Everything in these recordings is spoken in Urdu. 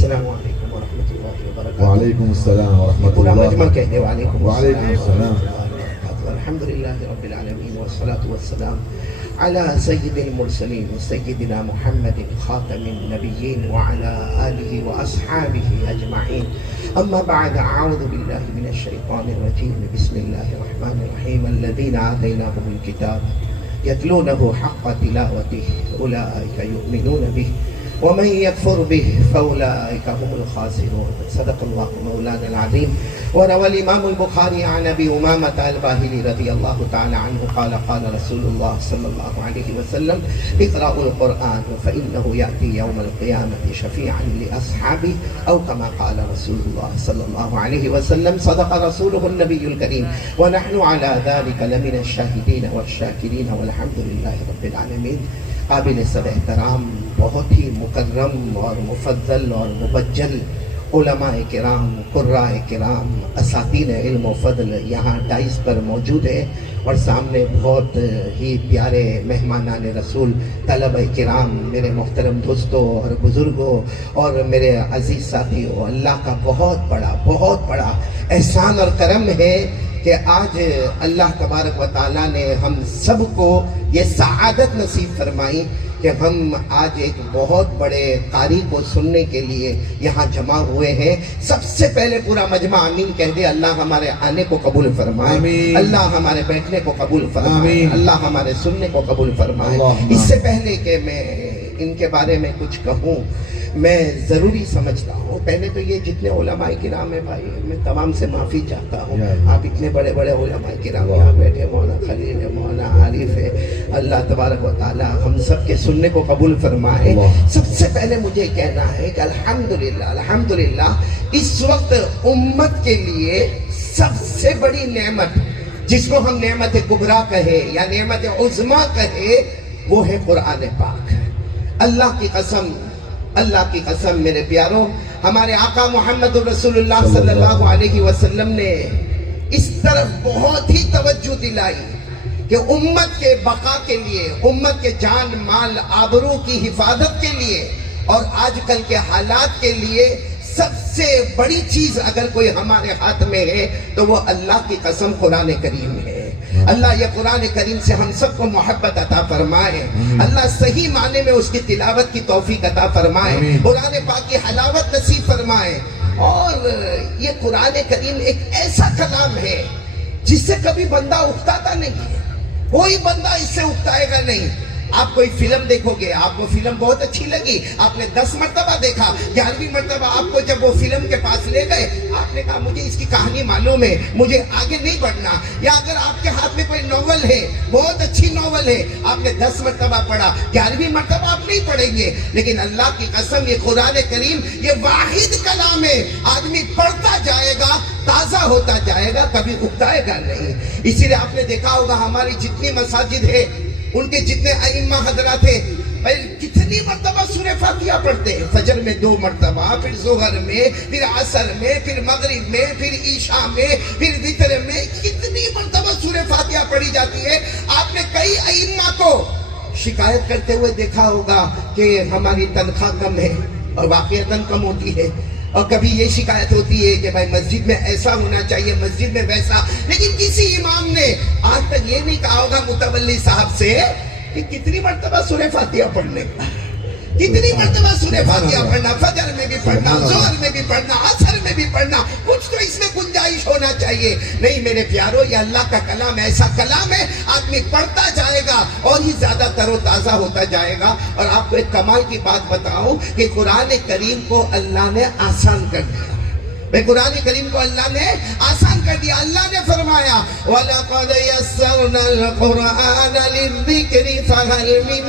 السلام علیکم ورحمۃ اللہ وبرکاتہ. وعلیکم السلام ورحمۃ پورا اللہ مجمع کہہ دے وعلیکم وعلیکم السلام. الحمد للہ رب العالمین والصلاة والسلام على سید المرسلین سیدنا محمد خاتم النبیین وعلى آلہ واصحابہ اجمعین. اما بعد اعوذ باللہ من الشیطان الرجیم. بسم اللہ الرحمن الرحیم. الذین آتیناہم الکتاب یتلونہ حق تلاوتہ اولئک یؤمنون بہ ومن يكفر به فأولئك هم الخاسرون. صدق الله مولانا العظيم. وروى الإمام البخاري عن أبي أمامة الباهلي رضي الله تعالى عنه قال قال رسول الله صلى الله عليه وسلم اقرأوا القرآن فإنه يأتي يوم القيامة شفيعا لأصحابه أو كما قال رسول الله صلى الله عليه وسلم. صدق رسوله النبي الكريم ونحن على ذلك لمن الشاهدين والشاكرين والحمد لله رب العالمين. قابل سب احترام بہت ہی مکرم اور مفضل اور مبجل علماء کرام، قراء کرام، اساتین علم و فضل یہاں ڈائس پر موجود ہے، اور سامنے بہت ہی پیارے مہمانان رسول، طلبہ کرام، میرے محترم دوستوں اور بزرگوں اور میرے عزیز ساتھیوں. اللہ کا بہت بڑا احسان اور کرم ہے کہ آج اللہ تبارک و تعالیٰ نے ہم سب کو یہ سعادت نصیب فرمائی کہ ہم آج ایک بہت بڑے قاری کو سننے کے لیے یہاں جمع ہوئے ہیں. سب سے پہلے پورا مجمع آمین کہہ دے. اللہ ہمارے آنے کو قبول فرمائے، اللہ ہمارے بیٹھنے کو قبول فرمائے، اللہ ہمارے سننے کو قبول فرمائے. اس سے پہلے کہ میں ان کے بارے میں کچھ کہوں، میں ضروری سمجھتا ہوں، پہلے تو یہ جتنے علماء کرام ہیں بھائی، میں تمام سے معافی چاہتا ہوں. آپ اتنے بڑے علماء کرام یہاں بیٹھے، مولانا خلیل ہے، مولانا عارف ہے. اللہ تبارک و تعالی ہم سب کے سننے کو قبول فرمائے. سب سے پہلے مجھے کہنا ہے کہ الحمدللہ اس وقت امت کے لیے سب سے بڑی نعمت، جس کو ہم نعمت کبریٰ کہے یا نعمت عظمیٰ کہے، وہ ہے قرآن پاک. اللہ کی قسم میرے پیاروں، ہمارے آقا محمد رسول اللہ صلی اللہ علیہ وسلم نے اس طرف بہت ہی توجہ دلائی کہ امت کے بقا کے لیے، امت کے جان مال آبرو کی حفاظت کے لیے اور آج کل کے حالات کے لیے سب سے بڑی چیز اگر کوئی ہمارے ہاتھ میں ہے تو وہ اللہ کی قسم قرآن کریم ہے. اللہ یہ قرآن کریم سے ہم سب کو محبت عطا فرمائے. اللہ صحیح معنی میں اس کی تلاوت کی توفیق عطا فرمائے. قرآن پاک کی حلاوت نصیب فرمائے. اور یہ قرآن کریم ایک ایسا کلام ہے جس سے کبھی بندہ اکتاتا نہیں ہے. کوئی بندہ اس سے اکتائے گا نہیں. آپ کوئی فلم دیکھو گے، آپ کو فلم بہت اچھی لگی، آپ نے 10 مرتبہ دیکھا، 11ویں مرتبہ آپ کو جب وہ فلم کے پاس لے گئے، آپ نے کہا مجھے اس کی کہانی معلوم ہے، مجھے آگے نہیں بڑھنا. یا اگر آپ کے ہاتھ میں کوئی ناول ہے، بہت اچھی ناول ہے، آپ نے 10 مرتبہ پڑھا، 11ویں مرتبہ آپ نہیں پڑھیں گے. لیکن اللہ کی قسم یہ قرآن کریم یہ واحد کلام ہے، آدمی پڑھتا جائے گا، تازہ ہوتا جائے گا، کبھی اکتائے گا نہیں. اسی لیے آپ نے دیکھا ہوگا ہماری جتنی مساجد ہے، ان کے جتنے ائمہ حضرات ہیں، کتنی مرتبہ سورہ فاتحہ پڑھتے ہیں. فجر میں 2 مرتبہ، پھر ظہر میں، پھر عصر میں، پھر مغرب میں، پھر عشاء میں، پھر وتر میں، کتنی مرتبہ سورہ فاتحہ پڑھی جاتی ہے. آپ نے کئی ائمہ کو شکایت کرتے ہوئے دیکھا ہوگا کہ ہماری تنخواہ کم ہے، اور واقعتاً کم ہوتی ہے. اور کبھی یہ شکایت ہوتی ہے کہ بھائی مسجد میں ایسا ہونا چاہیے، مسجد میں ویسا. لیکن کسی امام نے آج تک یہ نہیں کہا ہوگا متولی صاحب سے کہ کتنی مرتبہ سورہ فاتحہ پڑھنے، کتنی مرتبہ سورہ فاتحہ پڑھنا، فجر میں بھی پڑھنا، ظہر میں بھی پڑھنا، عصر میں بھی پڑھنا. کچھ تو اس میں گنجائش ہونا چاہیے. نہیں میرے پیارو، یہ اللہ کا کلام ایسا کلام ہے، آدمی پڑھتا جائے گا اور ہی زیادہ تر و تازہ ہوتا جائے گا. اور آپ کو ایک کمال کی بات بتاؤں کہ قرآن کریم کو اللہ نے آسان کر دیا. قرآن کریم کو اللہ نے آسان کر دیا. اللہ نے فرمایا وَلَقَدْ يَسَّرْنَا الْقُرْآنَ لِلذِّكْرِ فَهَلْ مِن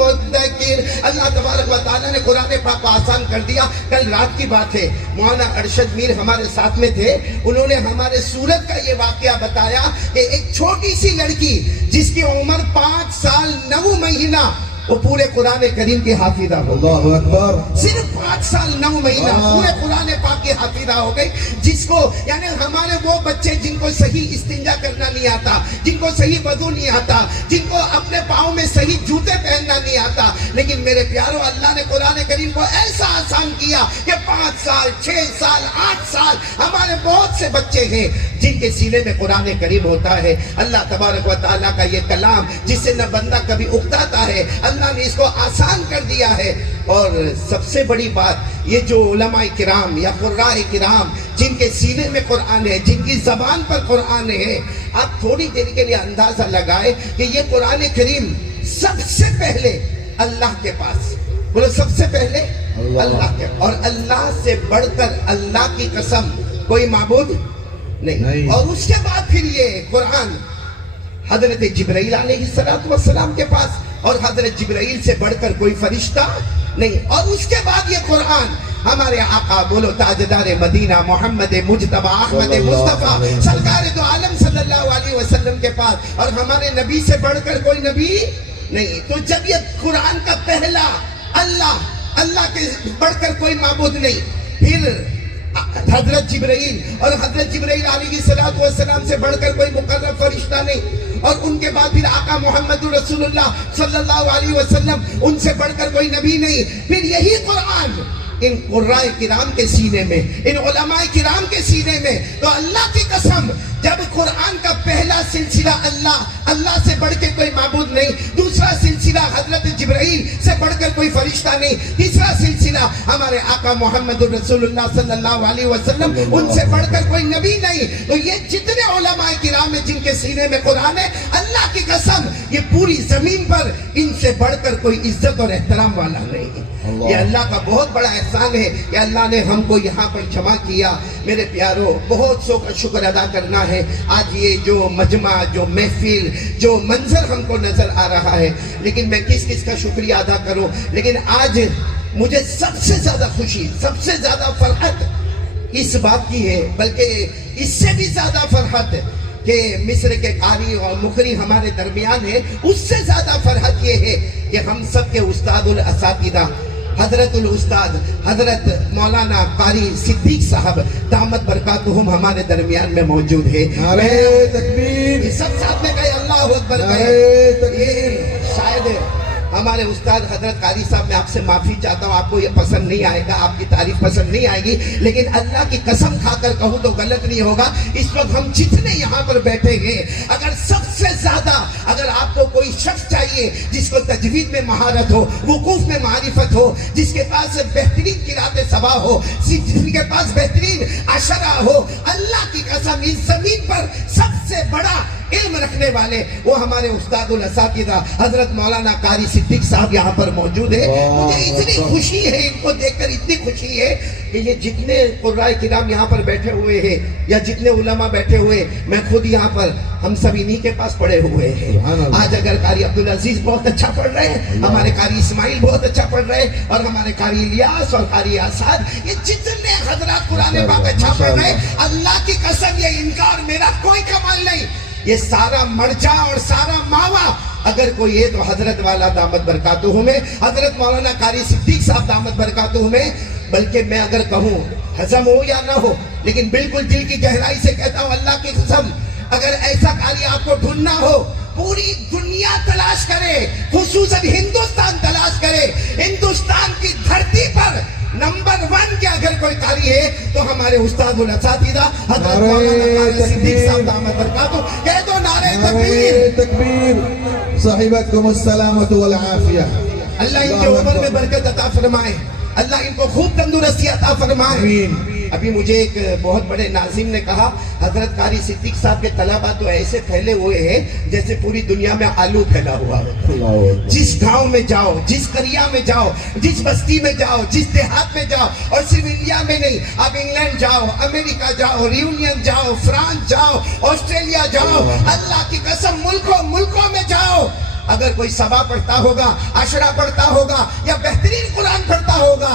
مُدَّكِرٍ. اللہ تبارک و تعالیٰ نے قرآن پاک کو آسان کر دیا. کل رات کی بات ہے، مولانا ارشد میر ہمارے ساتھ میں تھے. انہوں نے ہمارے سورت کا یہ واقعہ بتایا کہ ایک چھوٹی سی لڑکی جس کی عمر 5 سال 9 مہینہ وہ پورے قرآن کریم کی حافظہ ہو گئی. اللہ اکبر. صرف 5 سال 9 مہینہ پورے قرآن پاک کی حافظہ ہو گئی. جس کو یعنی ہمارے وہ بچے جن کو صحیح استنجا کرنا نہیں آتا, جن کو صحیح وضو نہیں آتا, جن کو اپنے پاؤں میں صحیح جوتے پہننا نہیں آتا, لیکن میرے پیاروں اللہ نے قرآن کریم کو ایسا آسان کیا کہ 5 سال 6 سال 8 سال ہمارے بہت سے بچے ہیں جن کے سینے میں قرآن کریم ہوتا ہے. اللہ تبارک و تعالیٰ کا یہ کلام جس سے نہ بندہ کبھی اکتاتا ہے, اللہ نے اس کو آسان کر دیا ہے. اور سب سے بڑی بات یہ جو علماء کرام یا قراء کرام جن کے سینے میں قرآن ہے, جن کی زبان پر قرآن ہے, آپ تھوڑی دیر کے لیے اندازہ لگائے کہ یہ قرآن کریم سب سے پہلے اللہ کے پاس, بولو سب سے پہلے اللہ کے, اور اللہ سے بڑھ کر اللہ کی قسم کوئی معبود نہیں. اور اس کے بعد پھر یہ قرآن حضرت جبرائیل علیہ السلام کے پاس, اور حضرت جبرائیل سے بڑھ کر کوئی فرشتہ نہیں. اور اس کے بعد یہ قرآن ہمارے آقا بولو تاجدار مدینہ محمد مجتبی احمد مصطفیٰ سرکار دو عالم صلی اللہ علیہ وسلم کے پاس, اور ہمارے نبی سے بڑھ کر کوئی نبی نہیں. تو جب یہ قرآن کا پہلا اللہ کے بڑھ کر کوئی معبود نہیں, پھر حضرت جبرائیل, اور حضرت جبرائیل علیہ السلام سے بڑھ کر کوئی مقرب فرشتہ نہیں, اور ان کے بعد پھر آقا محمد رسول اللہ صلی اللہ علیہ وسلم, ان سے بڑھ کر کوئی نبی نہیں. پھر یہی قرآن ان قراء کرام کے سینے میں, ان علماء کرام کے سینے میں. تو اللہ کی قسم جب قرآن کا پہلا سلسلہ اللہ سے بڑھ کے کوئی معبود نہیں, دوسرا سلسلہ حضرت جبرائیل سے بڑھ کر کوئی فرشتہ نہیں, تیسرا سلسلہ ہمارے آقا محمد رسول اللہ صلی اللہ علیہ وسلم, ان سے بڑھ کر کوئی نبی نہیں. تو یہ جتنے علماء کرام ہیں جن کے سینے میں قرآن ہے, اللہ کی قسم یہ پوری زمین پر ان سے بڑھ کر کوئی عزت اور احترام والا نہیں. یہ اللہ کا بہت بڑا احسان ہے کہ اللہ نے ہم کو یہاں پر جمع کیا. میرے پیاروں بہت سو کا شکر ادا کرنا ہے. آج یہ جو مجمع, جو محفل, جو منظر ہم کو نظر آ رہا ہے, لیکن میں کس کا شکریہ ادا کروں. لیکن آج مجھے سب سے زیادہ خوشی, سب سے زیادہ فرحت اس بات کی ہے, بلکہ اس سے بھی زیادہ فرحت کہ مصر کے قاری اور مقری ہمارے درمیان ہے. اس سے زیادہ فرحت یہ ہے کہ ہم سب کے استاد الاساتذہ حضرت الاستاد حضرت مولانا قاری صدیق صاحب دامت برکاتہم ہمارے درمیان میں موجود ہے. نعرہ تکبیر. سب ساتھ میں کہے اللہ اکبر. نعرہ تکبیر. شاید ہمارے استاد حضرت قاری صاحب میں آپ سے معافی چاہتا ہوں, آپ کو یہ پسند نہیں آئے گا, آپ کی تعریف پسند نہیں آئے گی, لیکن اللہ کی قسم کھا کر کہوں تو غلط نہیں ہوگا. اس وقت ہم جتنے یہاں پر بیٹھے ہیں, اگر سب سے زیادہ اگر آپ کو کوئی شخص چاہیے جس کو تجوید میں مہارت ہو, وقوف میں معرفت ہو, جس کے پاس بہترین قرات سبا ہو, جس کے پاس بہترین عشرہ ہو, اللہ کی قسم اس زمین پر سب سے بڑا علم رکھنے والے وہ ہمارے استاد الاساتذہ حضرت مولانا قاری صدیق صاحب یہاں پر موجود ہے. مجھے اتنی خوشی ہے ان کو دیکھ کر, اتنی خوشی ہے کہ یہ جتنے قراء کرام یہاں پر بیٹھے ہوئے ہیں یا جتنے علماء بیٹھے ہوئے, میں خود یہاں پر ہم سب انہی کے پاس پڑھے ہوئے ہیں. آج اگر قاری عبدالعزیز بہت اچھا پڑھ رہے ہیں, ہمارے قاری اسماعیل بہت اچھا پڑھ رہے ہیں, اور ہمارے قاری الیاس اور قاری آساد, یہ جتنے حضرات قرآن پاک اچھا پڑھ رہے ہیں, اللہ کی قسم یہ ان کا اور میرا کوئی کمال نہیں. یہ سارا مرجع اور سارا ماوا اگر کوئی ہے تو حضرت والا دامت برکاتہم ہے, حضرت مولانا قاری صدیق صاحب دامت برکاتہم ہے. بلکہ میں اگر کہوں ہضم ہو یا نہ ہو, لیکن بالکل دل کی گہرائی سے کہتا ہوں اللہ کی قسم, اگر ایسا قاری آپ کو ڈھونڈنا ہو, پوری دنیا تلاش کرے, خصوصاً ہندوستان تلاش کرے, ہندوستان کی دھرتی پر نمبر 1 کے اگر کوئی قاری ہے تو ہمارے استاد الاساتذہ حضرت مولانا قاری صدیق صاحب دامت برکاتہم. کہہ دو نعرہ تکبیر. صاحبکم السلامۃ والعافیہ. اللہ ان کے عمر میں برکت عطا فرمائے, اللہ ان کو خوب تندرستی عطا فرمائے. ابھی مجھے ایک بہت بڑے ناظم نے کہا حضرت قاری صدیق صاحب کے طلبہ تو ایسے پھیلے ہوئے ہیں جیسے پوری دنیا میں آلو پھیلا ہوا ہے. جس گاؤں میں جاؤ, جس قریہ میں جاؤ, جس بستی میں جاؤ, جس دیہات میں جاؤ, اور صرف انڈیا میں نہیں, آپ انگلینڈ جاؤ, امریکہ جاؤ, ریونین جاؤ, فرانس جاؤ, آسٹریلیا جاؤ, اللہ کی قسم ملکوں میں جاؤ, اگر کوئی سبا پڑھتا ہوگا, عشرہ پڑھتا ہوگا, یا بہترین قرآن پڑھتا ہوگا,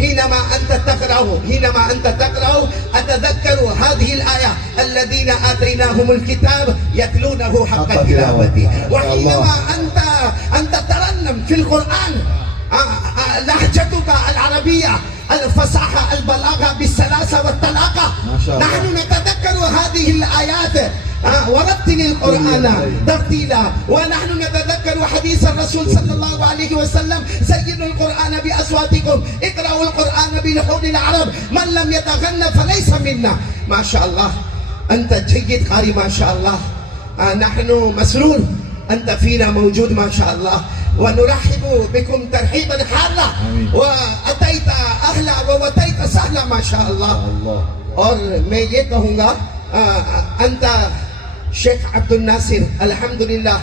حينما أنت تقرأ أتذكر هذه الآية الذين آتيناهم الكتاب يتلونه حق تلاوته. وحينما أنت ترنم في القرآن لهجتك العربية الفصاحة البلاغة بالسلاسة والطلاقة، نحن نتذكر هذه الآيات ورتل القرآن ترتيلا. ونحن نتذكر حديث الرسول صلى الله عليه وسلم زينوا القرآن بأصواتكم، اقرأوا القرآن بلحون العرب، من لم يتغنى فليس منا. ما شاء الله أنت جيد قاري، ما شاء الله، نحن مسرور أنت فينا موجود ما شاء الله، ونرحب بكم ترحيبا حارا، وأتيت أهلا ووتيت سهلا ما شاء الله. اور میں یہ کہوں گا انت شیخ عبد الناصر الحمدللہ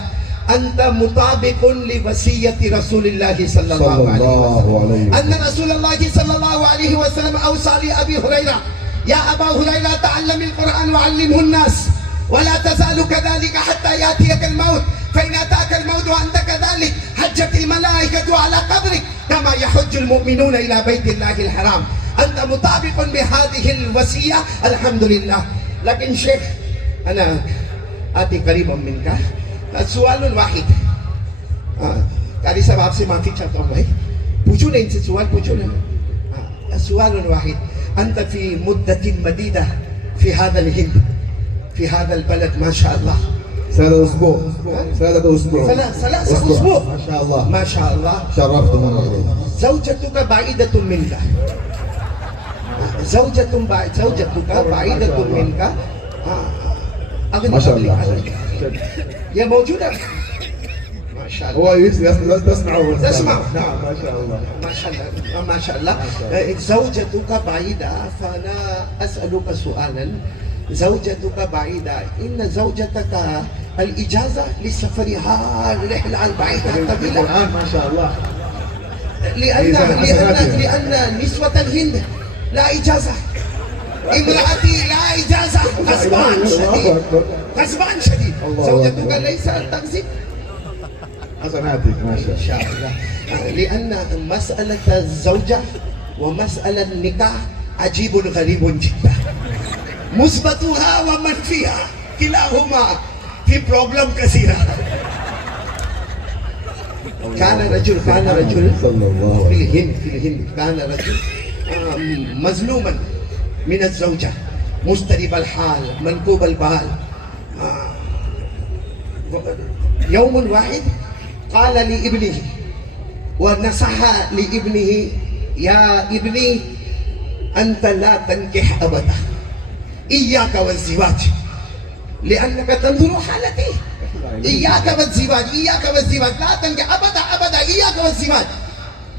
انت مطابق لوصیت رسول اللہ صلی اللہ علیہ وسلم ان رسول اللہ صلی اللہ علیہ وسلم اوصى لأبی ہریرہ یا ابا ہریرہ تعلم القرآن وعلمه الناس ولا تزال كذلك حتى يأتيك الموت فإن أتاك الموت وأنت كذلك حجت الملائكة على قبرك كما يحج المؤمنون إلى بيت الله الحرام أنت مطابق بهذه الوصية الحمد لله. لكن شيخ أنا آتی قریبا منك سؤال واحد. قاری صاحب آپ سے معافی چاہتا ہوں بھائی, پوچھو نا ان سے سوال پوچھو نا. سؤال واحد. أنت في مدة مديدة في هذا الهند في هذا البلد ما شاء الله ثلاثة أسبوع ثلاثة أسبوع ما شاء الله ما شاء الله شرفت من زوجتك بعيدة منك زوجتك بعيدة منك ما شاء الله يا موجودة ما شاء الله هو تسمع نعم ما شاء الله ما شاء الله زوجتك بعيدة فأنا أسألك سؤالا زوجتك بعيدة إن زوجتك الإجازة لسفرها الرحلة البعيدة الطويلة الآن ما شاء الله لأن نسوة الهند لا إجازة امرأتي لا إجازة غصبان شديد زوجتك ليس تغزب حسناتك ما إن شاء الله لأن مسألة الزوجة ومسألة النكاح عجيب غريب جدا مثبتها ومنفيها كلاهما في بروبلم كثيرة. كان رجل في الهند كان رجل مظلوما من الزوجة مضطرب الحال منكوب البال. يوم واحد قال لابنه ونصح لابنه يا ابني أنت لا تنكح أبدا إياك والزواج لأنك تنظر حالتي إياك والزواج لا تنكح أبدا إياك والزواج.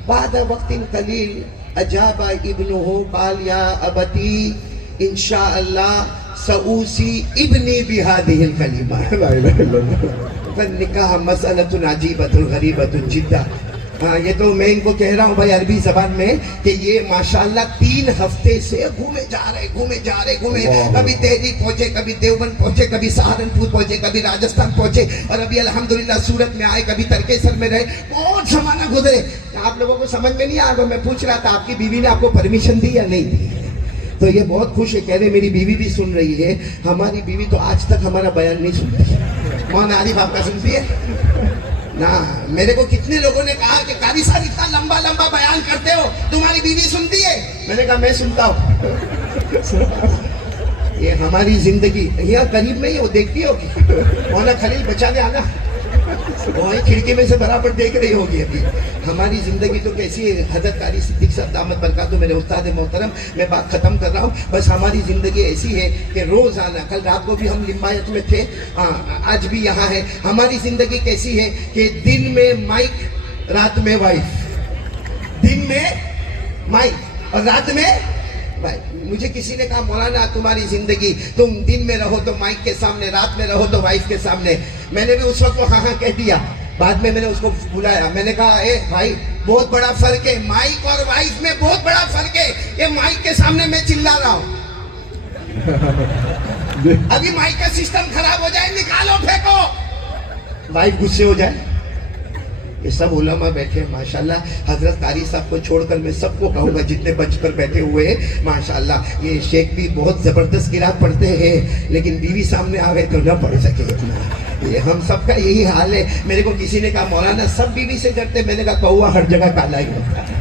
بعد وقت قليل أجاب ابنه قال يا أبتي إن شاء الله سأوصي ابني بهذه الكلمة. لا إله إلا الله. فالنکاح مسئلة عجیبة غریبة جدا. یہ تو میں ان کو کہہ رہا ہوں بھائی عربی زبان میں کہ یہ ماشاءاللہ 3 ہفتے سے گھومے جا رہے کبھی دہلی پہنچے, کبھی دیوبند پہنچے, کبھی سہارنپور پہنچے, کبھی راجستھان پہنچے, اور ابھی الحمدللہ سورت میں آئے, کبھی ترکیسر میں رہے, بہت زمانہ گزرے. آپ لوگوں کو سمجھ میں نہیں آیا. میں پوچھ رہا تھا آپ کی بیوی نے آپ کو پرمیشن دی یا نہیں دی؟ تو یہ بہت خوش ہے, کہہ رہے میری بیوی بھی سن رہی ہے. ہماری بیوی تو آج تک ہمارا بیان نہیں سنتی. مولانا عارف آپ کا سنتی ہے نا؟ میرے کو کتنے لوگوں نے کہا کہ قاری صاحب اتنا لمبا بیان کرتے ہو, تمہاری بیوی سنتی ہے؟ میں نے کہا میں سنتا ہوں. یہ ہماری زندگی یہاں قریب میں ہی وہ دیکھتی ہوگی. مولانا خلیل بچانے آنا, وہیں کھڑکی میں سے برابر دیکھ رہی ہوگی. ابھی ہماری زندگی تو کیسی ہے. حضرت قاری صدیق صاحب دامت برکاتہ میرے استاد محترم, میں بات ختم کر رہا ہوں. بس ہماری زندگی ایسی ہے کہ روزانہ, کل رات کو بھی ہم لمبایت میں تھے, آج بھی یہاں ہے. ہماری زندگی کیسی ہے کہ دن میں مائک, رات میں وائف. دن میں مائک اور رات میں وائف. مجھے کسی نے کہا مولانا تمہاری زندگی, تم دن میں رہو تو مائک کے سامنے, رات میں رہو تو وائف کے سامنے. میں نے بھی اس وقت ہاں کہہ دیا. بعد میں نے اس کو بلایا, میں نے کہا اے بھائی بہت بڑا فرق ہے, مائک اور وائف میں بہت بڑا فرق ہے. یہ مائک کے سامنے میں چلا رہا ہوں, ابھی مائک کا سسٹم خراب ہو جائے, نکالو پھینکو, وائف غصے ہو جائے. یہ سب علماء بیٹھے ہیں ماشاءاللہ. حضرت قاری صاحب کو چھوڑ کر میں سب کو کہوں گا جتنے بچ کر بیٹھے ہوئے ہیں ماشاءاللہ. یہ شیخ بھی بہت زبردست قرات پڑھتے ہیں, لیکن بیوی سامنے آ گئے تو نہ پڑھ سکے اتنا. یہ ہم سب کا یہی حال ہے. میرے کو کسی نے کہا مولانا سب بیوی سے ڈرتے, میں نے کہا کہوا ہر جگہ کالا ہی ہوتا ہے.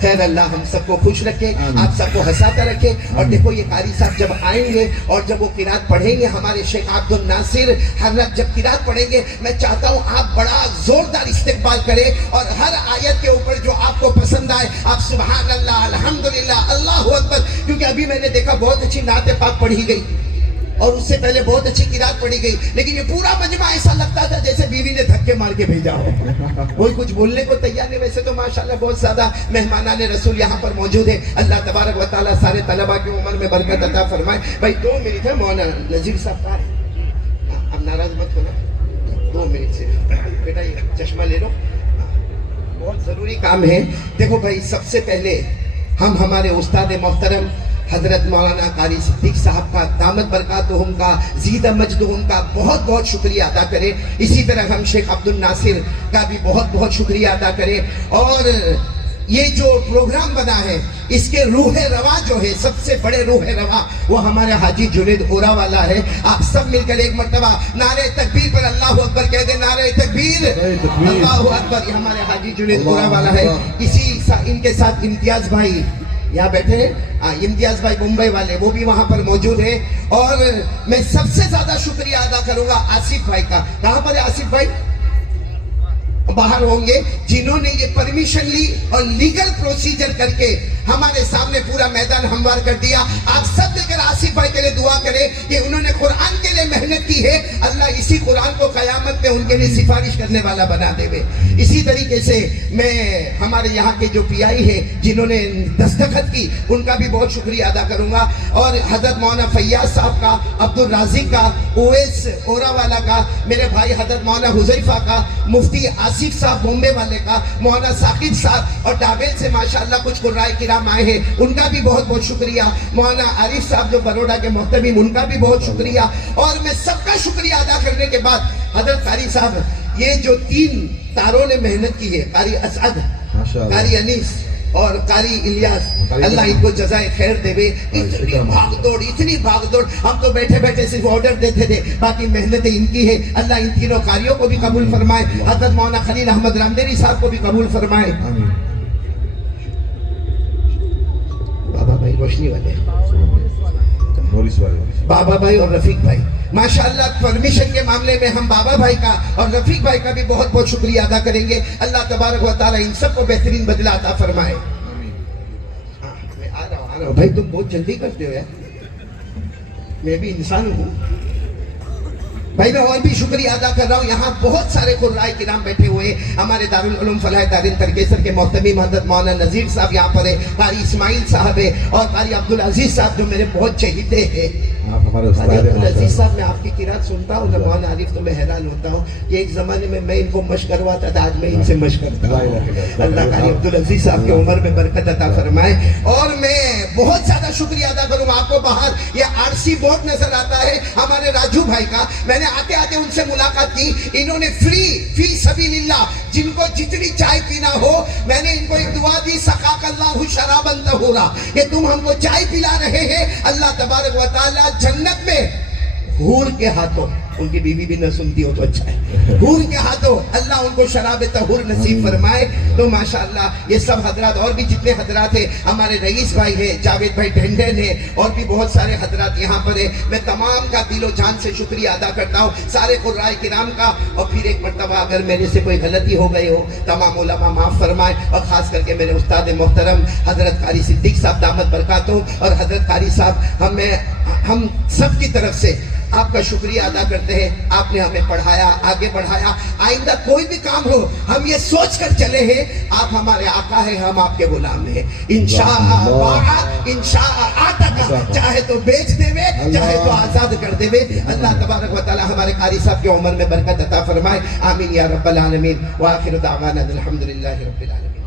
خیر اللہ ہم سب کو خوش رکھے, آپ سب کو ہنساتا رکھے. اور دیکھو یہ قاری صاحب جب آئیں گے اور جب وہ قرات پڑھیں گے, ہمارے شیخ عبد الناصر حضرت جب قرات پڑھیں گے, میں چاہتا ہوں آپ بڑا زوردار استقبال کریں, اور ہر آیت کے اوپر جو آپ کو پسند آئے آپ سبحان اللہ, الحمدللہ, اللہ اکبر. کیونکہ ابھی میں نے دیکھا بہت اچھی نعت پاک پڑھی گئی, اور اس سے پہلے بہت اچھی قرات پڑھی گئی, لیکن یہ پورا مجمع ایسا لگتا تھا جیسے بیوی نے دھکے مار کے بھیجا ہو. کوئی کچھ بولنے کو تیار نہیں. ویسے تو ماشاءاللہ بہت زیادہ مہمانان رسول یہاں پر موجود ہیں. اللہ تبارک و تعالیٰ سارے طلباء کی عمر میں برکت عطا فرمائے. بھائی 2 منٹ ہے, مولانا نذیر صاحب کا ہے. آپ ناراض مت ہونا, 2 منٹ سے بیٹا یہ چشمہ لے لو, بہت ضروری کام ہے. دیکھو بھائی, سب سے پہلے ہم ہمارے استاد محترم حضرت مولانا قاری صدیق صاحب کا دامت برکاتہم کا زیدہ مجدہم کا بہت بہت شکریہ ادا کریں. اسی طرح ہم شیخ عبد الناصر کا بھی بہت بہت شکریہ ادا کریں. اور یہ جو پروگرام بنا ہے, اس کے روح روا جو ہے, سب سے بڑے روح روا وہ ہمارے حاجی جنید اورا والا ہے. آپ سب مل کر ایک مرتبہ نعرہ تکبیر پر اللہ اکبر کہہ دیں, نعرہ تکبیر, اللہ اکبر. یہ ہمارے حاجی جنید اورا والا ہے. ان کے ساتھ امتیاز بھائی یہاں بیٹھے ہیں, امتیاز بھائی ممبئی والے, وہ بھی وہاں پر موجود ہیں. اور میں سب سے زیادہ شکریہ ادا کروں گا آصف بھائی کا. کہاں پر ہے آصف بھائی؟ باہر ہوں گے, جنہوں نے یہ پرمیشن لی اور لیگل پروسیجر کر کے ہمارے سامنے پورا میدان ہموار کر دیا. آپ سب لے کر آصف بھائی کے لیے دعا کریں کہ انہوں نے قرآن کے لیے محنت کی ہے, اللہ اسی قرآن کو قیامت میں ان کے لیے سفارش کرنے والا بنا دے. اسی طریقے سے میں ہمارے یہاں کے جو پی آئی ہیں جنہوں نے دستخط کی, ان کا بھی بہت شکریہ ادا کروں گا. اور حضرت مولانا فیاض صاحب کا, عبد الرازق کا, اویس اورا والا کا, میرے بھائی حضرت مولانا حذیفہ کا, مفتی آصف صاحب بمبے والے کا, مولانا ثاقب صاحب, اور ڈابل سے ماشاءاللہ کچھ قرائے کرام آئے ہیں, ان کا بھی بہت بہت شکریہ. مولانا عارف صاحب جو بروڈا کے محتمم, ان کا بھی بہت شکریہ. اور میں سب کا شکریہ ادا کرنے کے بعد حضرت قاری صاحب, یہ جو 3 تاروں نے محنت کی ہے, قاری اسعد, قاری انیس اور قاری الیاس, اللہ ان کو جزائے خیر دے. اتنی بھاگ دوڑ, ہم تو بیٹھے بیٹھے صرف آرڈر دیتے تھے, باقی محنتیں ان کی ہے. اللہ ان تینوں قاریوں کو بھی قبول فرمائے. حضرت مولانا خلیل احمد رامدیری صاحب کو بھی قبول فرمائے. بابا بھائی روشنی والے, بابا بھائی اور رفیق بھائی, ماشاءاللہ پرمیشن کے معاملے میں ہم بابا بھائی کا اور رفیق بھائی کا بھی بہت بہت شکریہ ادا کریں گے. اللہ تبارک و تعالی ان سب کو بہترین بدلہ عطا فرمائے. میں آ رہا ہوں بھائی, تم بہت جلدی کرتے ہو یار, میں بھی انسان ہوں بھائی. میں اور بھی شکریہ ادا کر رہا ہوں, یہاں بہت سارے قرائے کرام بیٹھے ہوئے ہیں. ہمارے دارالعلوم فلاح دارین ترکیسر کے محتمم حضرت مولانا نذیر صاحب یہاں پر ہے, قاری اسماعیل صاحب ہے, اور قاری عبدالعزیز صاحب جو میرے بہت چہیتے ہیں. قاری عبدالعزیز صاحب, میں آپ کی قرات سنتا ہوں, مولانا عارف, تو میں حیران ہوتا ہوں کہ ایک زمانے میں ان کو مشق کرواتا تھا, آج میں ان سے مشق کرتا ہوں. اللہ قاری عبدالعزیز صاحب کے عمر میں برکت عطا فرمائے. اور میں بہت زیادہ شکریہ ادا کروں آپ کو. باہر یہ RC بورڈ نظر آتا ہے ہمارے راجو بھائی کا, میں نے آتے آتے ان سے ملاقات کی. انہوں نے فی سبیل اللہ جن کو جتنی چائے پینا ہو, میں نے ان کو ایک دعا دی, سقاک اللہ شرابا طہورا, کہ تم ہم کو چائے پلا رہے ہیں, اللہ تبارک و تعالی جنت میں حور کے ہاتھوں, ان کی بیوی بھی نہ سنتی ہو تو اچھا ہے, حور کے ہاتھوں اللہ ان کو شراب طہور نصیب فرمائے. تو ماشاءاللہ یہ سب حضرات, اور بھی جتنے حضرات ہیں, ہمارے رئیس بھائی ہیں, جاوید بھائی ڈھنڈن ہیں, اور بھی بہت سارے حضرات یہاں پر ہیں. میں تمام کا دل و جان سے شکریہ ادا کرتا ہوں, سارے قرائے کرام کا. اور پھر ایک مرتبہ اگر میرے سے کوئی غلطی ہو گئی ہو, تمام علماء معاف فرمائے, اور خاص کر کے میرے استاد محترم حضرت قاری صدیق صاحب دامت برکاتہم, اور حضرت قاری صاحب, ہم سب کی طرف سے آپ کا شکریہ ادا کرتے ہیں. آپ نے ہمیں پڑھایا, آگے بڑھایا. آئندہ کوئی بھی کام ہو, ہم یہ سوچ کر چلے ہیں آپ ہمارے آقا ہیں, ہم آپ کے غلام ہیں. انشاء آتاکا, چاہے تو بیچ دے وے, چاہے تو آزاد کر دے وے. اللہ تبارک و تعالی ہمارے قاری صاحب کے عمر میں برکت عطا فرمائے. آمین یا رب العالمین. وآخر دعوانا الحمدللہ رب العالمین.